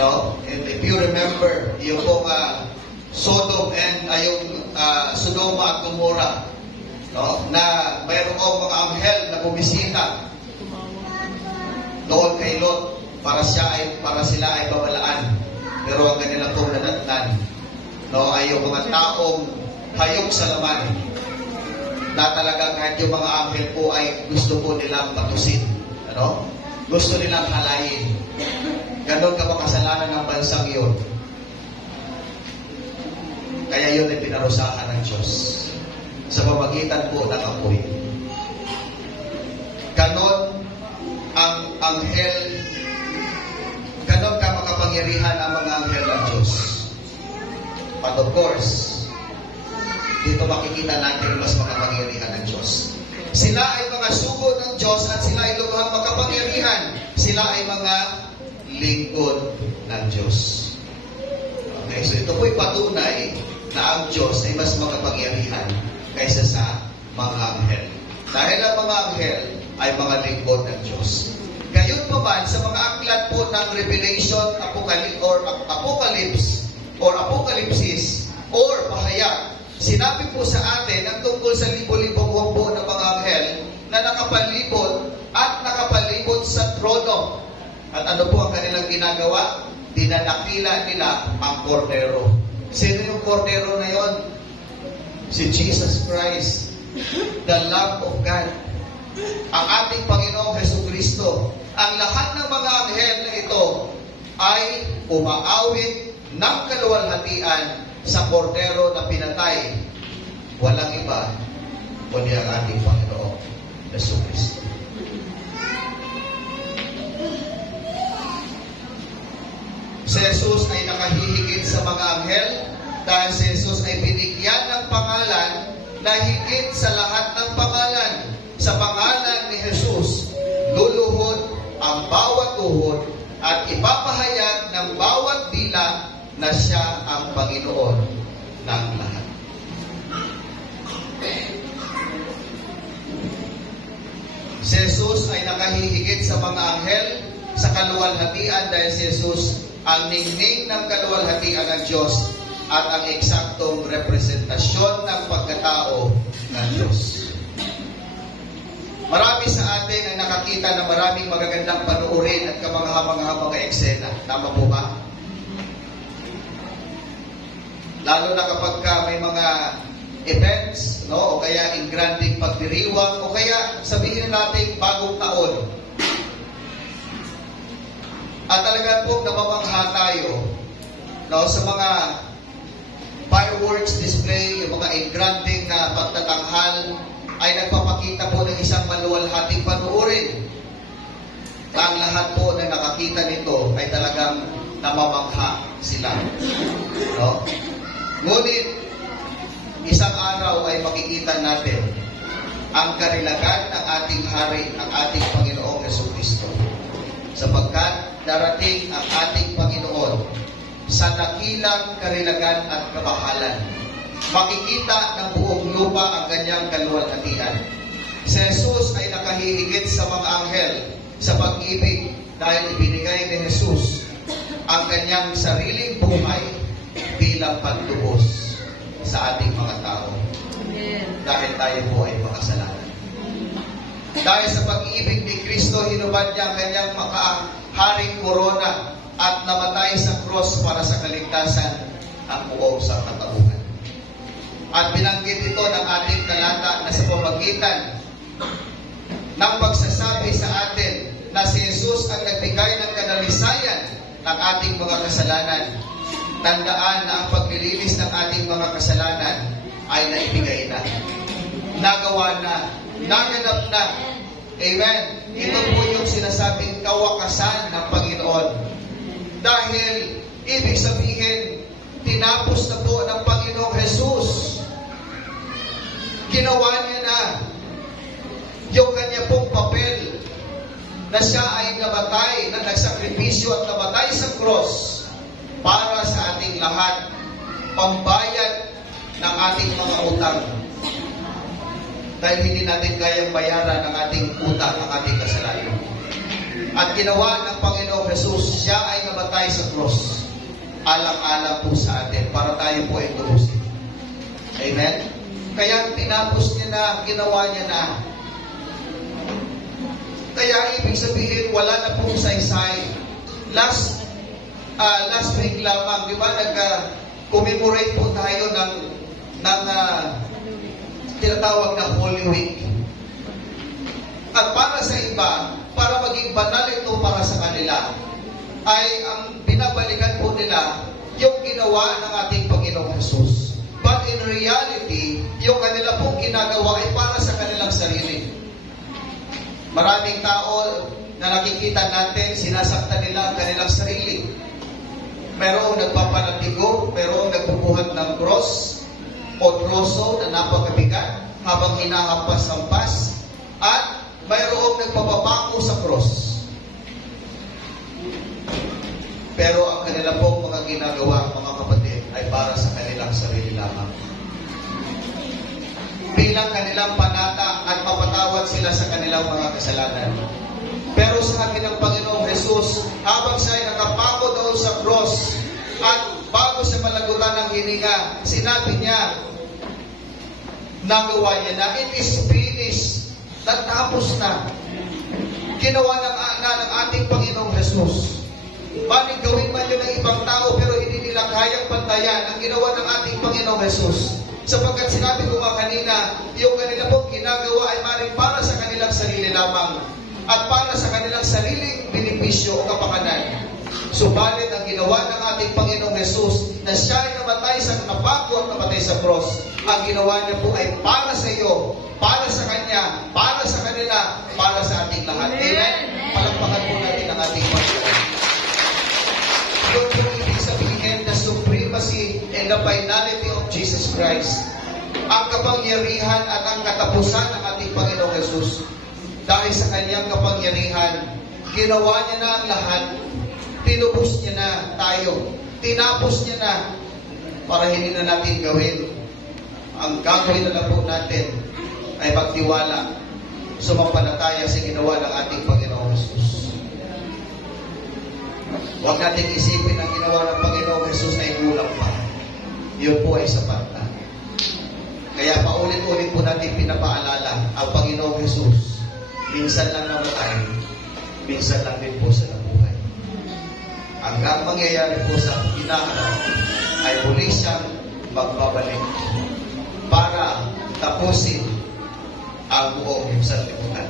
No? And if you remember, yung pong Sodom and yung Sodoma at Gomorrah, no? Na mayroong mga anghel na bumisita doon kay Lot para sila ay babalaan. Pero ang kanilang pong nanatnan, no, ay yung mga taong hayok sa laman na talagang kahit yung mga anghel po ay gusto po nilang patusin. Ano? Gusto nilang halayin. Ganon ka makasalanan ng bansang yun. Kaya yun ay pinarusahan ng Diyos sa pamagitan po ng apoy. Ganon ang anghel, ganon ka makapangyarihan ang mga anghel ng Diyos. But of course, dito makikita natin mas makapangyarihan ng Diyos. Sila ay mga sugod ng Diyos at sila ay lubhang makapangyarihan. Sila ay mga lingkod ng Diyos. Okay, so ito po'y patunay na ang Diyos ay mas makapangyarihan kaysa sa mga anghel. Dahil ang mga anghel ay mga lingkod ng Diyos. Gayon pa man, sa mga aklat po ng Revelation, Apocalypse, or Pahayag, sinabi po sa atin ang tungkol sa libo-libong hukbo ng mga anghel na nakapalibot sa trono. At ano po ang kanilang ginagawa? Dinadakila nila ang kordero. Sino yung kordero na yon? Si Jesus Christ, the Lamb of God, ang ating Panginoong Jesucristo. Ang lahat ng mga anghel na ito ay umaawit ng kaluwalhatian sa kordero na pinatay. Walang iba kundi ang ating Panginoong Jesucristo. Si Jesus ay nakahihigit sa mga anghel dahil si Jesus ay binigyan ng pangalan na higit sa lahat ng pangalan. Sa pangalan ni Jesus, luluhod ang bawat tuhod at ipapahayag ng bawat dila na siya ang Panginoon ng lahat. Si Jesus ay nakahihigit sa mga anghel sa kaluwalhatian dahil si Jesus ang ningning ng kaluwalhatian ng Diyos at ang eksaktong representasyon ng pagkatao ng Diyos. Marami sa atin ang nakakita ng maraming magagandang panuorin at kamangha-mangha mga eksena. Tama po ba? Lalo na kapag may mga events, no? O kaya in granding pagdiriwang, o kaya sabihin natin bagong taon. At talaga po namamangha tayo, no, sa mga fireworks display, yung mga in granding na pagtatanghal, ay nagpapakita po ng isang maluwalhating panuorin. Ang lahat po na nakakita nito ay talagang namamangha sila. No? Ngunit, isang araw ay makikita natin ang karilagan ng ating hari, ang ating Panginoong Jesucristo. Sapagkat darating ang ating Panginoon sa dakilang karilagan at kabahalan. Makikita ng buong lupa ang kanyang kaluwalhatian. Si Jesus ay nakahihigit sa mga anghel sa pag-ibig dahil ibinigay ni Jesus ang kanyang sariling buhay bilang pagtubos sa ating mga tao. Dahil tayo po ay makasalanan. Dahil sa pag-ibig ni Kristo, hinubad niya ang kanyang makaharing korona at namatay sa cross para sa kaligtasan ang buong sa katauhan. At binanggit ito ng ating talata na sa pamagitan ng pagsasabi sa atin na si Jesus ang nagbigay ng kanalisayan ng ating mga kasalanan. Tandaan na ang paglilinis ng ating mga kasalanan ay naibigay na. Nagawa na. Naganap na. Amen. Ito po yung sinasabing kawakasan ng Panginoon. Dahil, ibig sabihin, tinapos na po ng Panginoong Jesus. Ginawa niya na yung kanya pong papel na siya ay namatay, na nagsakripisyo at namatay sa cross para sa ating lahat, pambayad ng ating mga utang. Dahil hindi natin kayang bayaran ang ating utang, ang ating kasalanan. At ginawa ng Panginoong Jesus, siya ay namatay sa cross. Alang-alang po sa atin para tayo po ay lubusin. Amen? Kaya tinapos niya na, ginawa niya na. Kaya ibig sabihin, wala na pong saysay. Last week lamang, di ba, commemorate po tayo ng tinatawag na Holy Week. At para sa iba, para maging banal ito para sa kanila, ay ang binabalikan po nila yung ginawa ng ating Panginoong Jesus. But in reality, yung kanila pong ginagawa ay para sa kanilang sarili. Maraming tao na nakikita natin, sinasaktan nila ang kanilang sarili. Mayroong nagpapanatigo, mayroong nagbubuhat ng cross o troso na napakabigat habang hinahampas-hampas, at mayroong nagpapapako sa cross. Pero ang kanila pong mga ginagawa, mga kapatid, ay para sa kanilang sarili lamang. Bilang kanilang panata at mapatawad sila sa kanilang mga kasalanan. Pero sa akin ng Panginoong Jesus, habang siya ay nakapako doon sa cross, at bago siya malagutan ng hininga, sinabi niya, nagawa niya na, it is finished. Natapos na. Ginawa ng ating Panginoong Jesus. Maling gawin man yun ng ibang tao, pero hindi nila kayang pantayan ang ginawa ng ating Panginoong Jesus. Sapagkat sinabi ko nga kanina, yung kanila pong ginagawa ay maring para sa kanilang sarili lamang at para sa kanilang sariling benepisyo o kapakanan. Subalit ang ginawa ng ating Panginoong Jesus na siya ay namatay sa napako at namatay sa cross, ang ginawa niya po ay para sa iyo, para sa Kanya, para sa kanila, para sa ating lahat. Amen? Palakpakan po natin ang ating Panginoon. Yun yung ibig sabihin, the supremacy and the finality of Jesus Christ. Ang kapangyarihan at ang katapusan ng ating Panginoong Jesus. Dahil sa Kanyang kapangyarihan, ginawa niya na ang lahat. Tinubos niya na tayo. Tinapos niya na para hindi na natin gawin. Ang gagawin na lang po natin ay magtiwala, sumampalataya sa ginawa ng ating Panginoong Jesus. Huwag natin isipin ang ginawa ng Panginoong Jesus ay kulang pa. Yun po ay sapat na. Kaya paulit-ulit po natin pinapaalala ang Panginoong Jesus. Minsan lang namatay, minsan lang din po sa nabuhay. Hanggang mangyayari po sa hinaharap ay muli siyang magbabalik para tapusin ang buong sanlibutan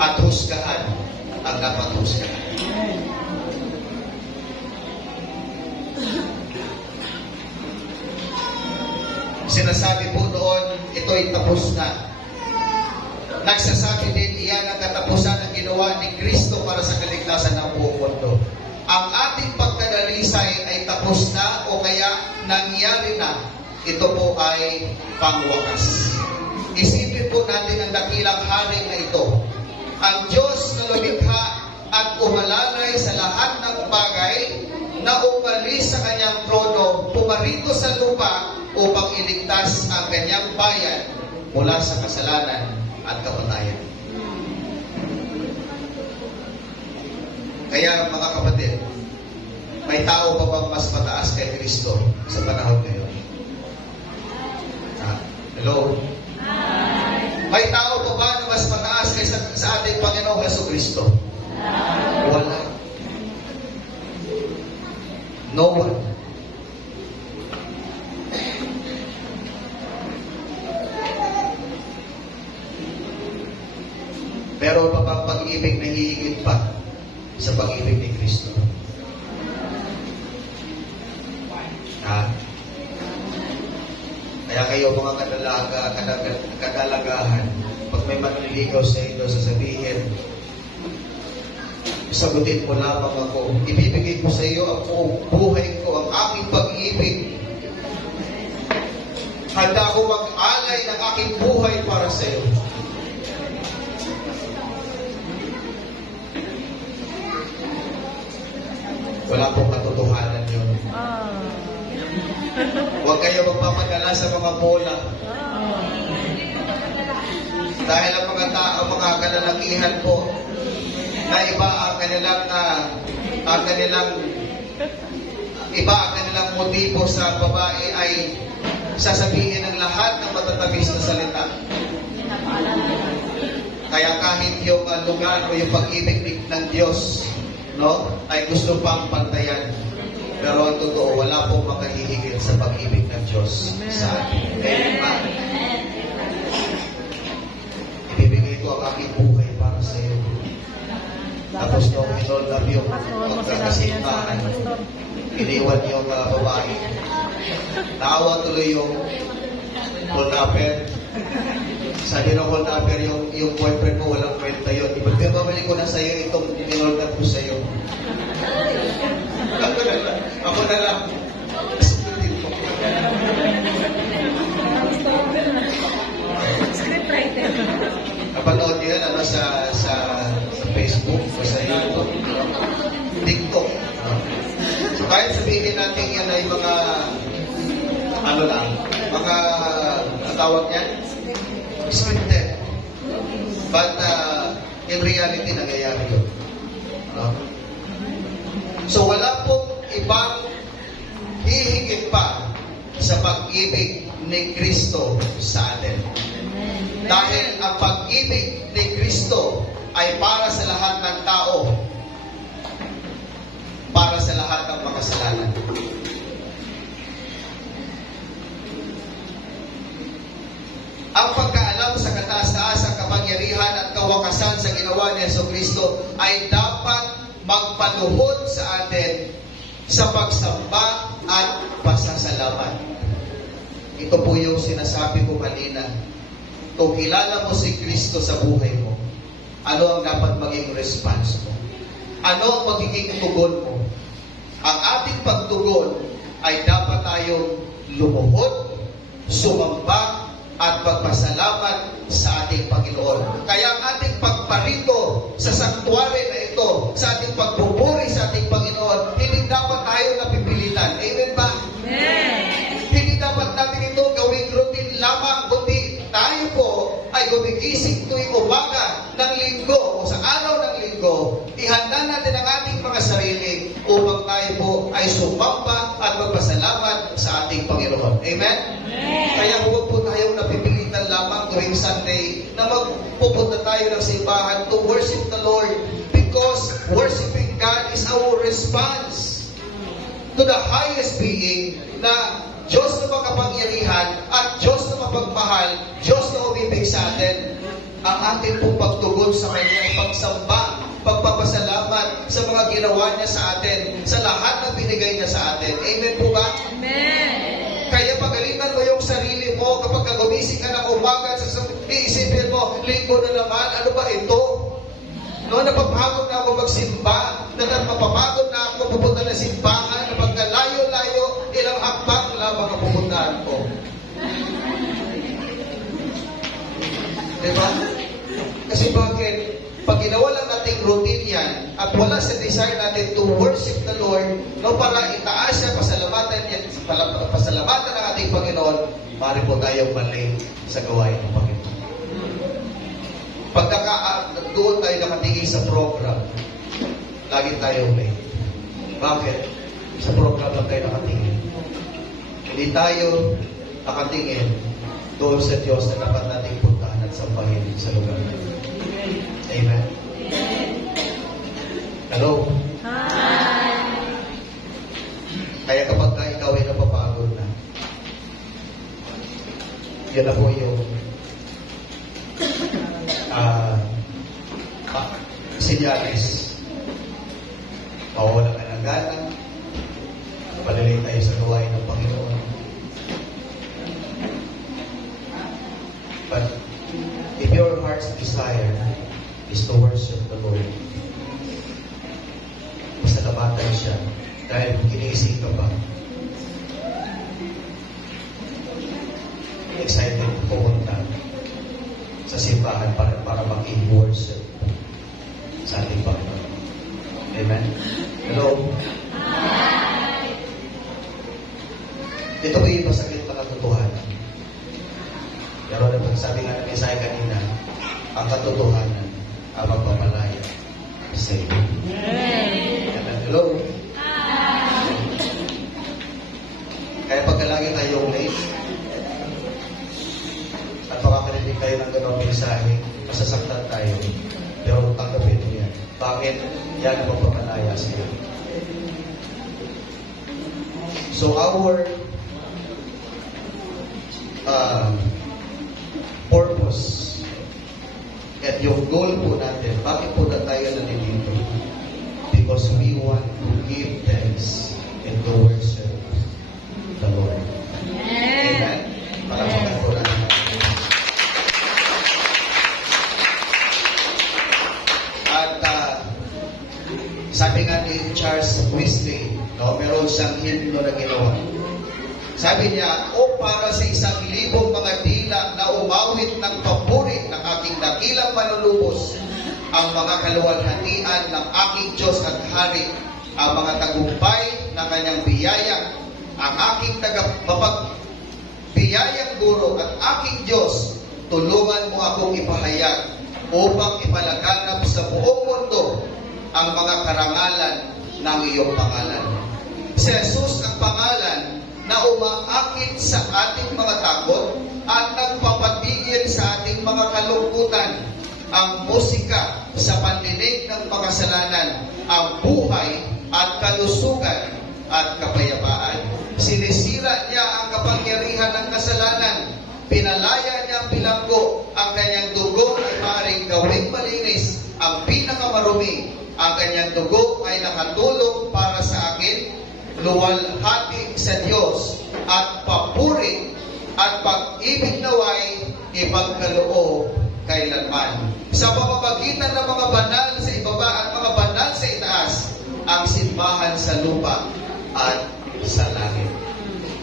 at husgahan ang dapat husgahan. Sinasabi po doon, ito'y tapos na. Nagsasabi din iyan ang katapusan ng ginawa ni Kristo para sa kaligtasan ng buong mundo. Ang ating pagkadalisay ay tapos na o kaya nangyari na. Ito po ay pangwakas. Isipin po natin ang dakilang hari na ito. Ang Diyos na lumikha at umalalay sa lahat ng bagay na umalis sa kanyang trono, pumarito sa lupa upang iligtas ang kanyang bayan mula sa kasalanan at kamatayan. Kaya mga kapatid, may tao pa bang mas mataas kay Kristo sa panahon ngayon? Hello? May tao pa ba na mas mataas kaysa sa ating Panginoong Jesucristo? Wala. No one. Pero pa bang pag-ibig na hihigit pa sa pag-ibig ni Kristo? Kaya kayo mga kadalagahan, pag may manliligaw sa inyo, sasabihin, sagutin mo lamang ako. Ibibigay ko sa iyo ang buhay ko, ang aking pag-ibig. Handa ako mag-alay ng aking buhay para sa iyo. Wala pong katotohanan yun. Huwag kayo magpapadala sa mga bola. Dahil ang mga tao, mga kalalakihan po, na iba ang kanilang motibo sa babae ay sasabihin ng lahat ng matatamis na salita. Kaya kahit yung lugar o yung pag-ibig ng Diyos, no, ay gusto pang pantayan. Pero ang totoo, wala pong makahihigit sa pag-ibig ng Diyos sa atin. Amen. Ibibigay ko ang aking buhay para sa iyo. Tapos nung inold up yung pagkakasimbahan, iniwan yung babae. Naawa tuloy yung hold-upper. Sabi ng hold-upper, yung boyfriend mo walang kwenta yun. Ibabalik ko na sa iyo itong inold up ko sa iyo. Ako na lang. Scriptwriter. Kapanood nyo yan sa Facebook o sa YouTube, TikTok. So kahit sabihin natin yan ay mga mga tawag yan, scripted. But in reality, nangyayari yun. So wala pong ibang hihigit pa sa pag-ibig ni Kristo sa atin. Dahil ang pag-ibig ni Kristo ay para sa lahat ng tao, para sa lahat ng makasalanan. Ang pagkaalam sa kataas-taasang kapangyarihan at kawakasan sa ginawa ni Jesucristo ay dapat magpaluhod sa atin sa pagsamba at pasasalamat. Ito po yung sinasabi ko kanina. Kung kilala mo si Kristo sa buhay mo, ano ang dapat maging response mo? Ano ang magiging tugon mo? Ang ating pagtugon ay dapat tayong lumuhod, sumamba, at magpasalamat sa ating Panginoon. Kaya ang ating pagparito sa sanctuary na ito, sa ating pagpupuri sa ating Panginoon, hindi dapat tayo napipilitan. Amen ba? Amen. Hindi dapat natin ito gawing routine lamang, kundi tayo po ay gumigising tuwing umaga ng linggo o sa araw ng linggo, ihanda natin ang ating mga sarili upang tayo po ay sumamba at magpasalamat sa ating Panginoon. Amen? Kaya huwag po tayong napipilitan lamang tuwing Sunday na magpupunta tayo ng simbahan to worship the Lord, because worshiping God is our response to the highest being na Diyos na makapangyarihan at Diyos na mapagmahal, Diyos na umibig sa atin. Ang ating pong pagtugon sa Kanya ay pagsamba, pagpapasalamat sa mga ginawa niya sa atin, sa lahat na binigay niya sa atin. Amen po ba? Amen. Kaya pagalitan mo yung sarili mo kapag gumising ka ng umaga, iisipin mo, linggo na naman, ano ba ito? No, napapagod na ako magsimba, napapagod na ako pupunta na simbahan, napagkalayo-layo, ilang hakbang lamang ang pupuntahan ko. Diba? Kasi bakit? Pag ginawa lang natin routine yan, at wala sa desire natin to worship the Lord, no, para itaas siya, pasalamatan ng ating Panginoon, maaari po tayong mali sa gawain ng Panginoon. Pagka doon tayo nakatingin sa program, lagi tayo late. Bakit? Sa program lang tayo nakatingin. Hindi tayo nakatingin doon sa Diyos na dapat nating puntahan at sambahin sa lugar na ito. Amen? Hello? Hi! Kaya kapag ikaw ay napapagod na, yan na po yung sinyalis. Mawawala ka ng gana, palilay tayo sa gawain ng Panginoon. But if your heart's desire is to worship the Lord, pasalamatan siya dahil ginising ka ba, excited pumunta sa simbahan para maki-worship sa ating Panginoon. Amen? Hello? Hi! Ito ba yung masakit na katotohanan? Pero sabi nga ng Isaiah kanina, ang katotohanan ang magpamalaya sa sa inyo. Hello? Kaya pagkalagi tayong late, at makakarinig tayo ng gano'ng mensahe, masasaktan tayo. Pero tanggapin mo yan. Bakit? Yan ang magpapalaya siya. So our purpose at yung goal po natin, bakit po na tayo nandito? Because we want to give thanks and to worship the Lord. Amen. Palakpakan po natin. At sabi nga ni Charles Wesley, meron siyang hymno na ginawa. Sabi niya, o para sa 1,000 mga dila na umawit ng papuri ng aking dakilang manlulubos, ang mga kaluwalhatian ng aking Diyos at Hari, ang mga tagumpay ng kanyang biyaya, ang aking biyayang guro at aking Diyos, tulungan mo akong ipahayag upang ipalaganap sa buong mundo ang mga karangalan ng iyong pangalan. Si Jesus ang pangalan na umaakit sa ating mga takot at nagpapatigil sa ating mga kalungkutan. Ang musika sa pandinig ng makasalanan, ang buhay at kalusugan at kapayapaan. Sinisira niya ang kapangyarihan ng kasalanan. Pinalaya niya ang bilanggo. Ang kanyang dugo ay maaaring gawing malinis. Ang pinakamarumi, ang kanyang dugo ay nakatulong para sa akin. Luwalhati sa Diyos at papuri at pag-ibig naway ipagkaloob kailanman. Sa pamamagitan ng mga banal sa ibaba at mga banal sa itaas, ang simbahan sa lupa at sa langit.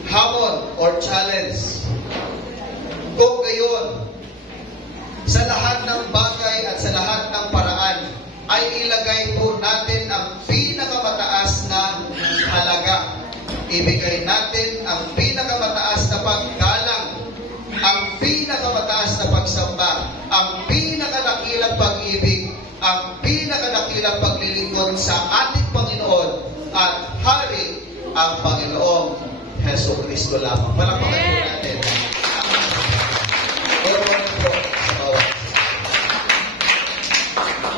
Hamon or challenge. Kung gayon, sa lahat ng bagay at sa lahat ng paraan, ay ilagay po natin ang pinakamataas na halaga. Ibigay natin ang pinakamataas na paggalang, ang pinakamataas na pagsamba, ang pinakadakilang pag-ibig, ang pinakadakilang paglilingkod sa ating Panginoon at Hari, ang Panginoong Hesus Kristo lamang. Palakpakan po natin.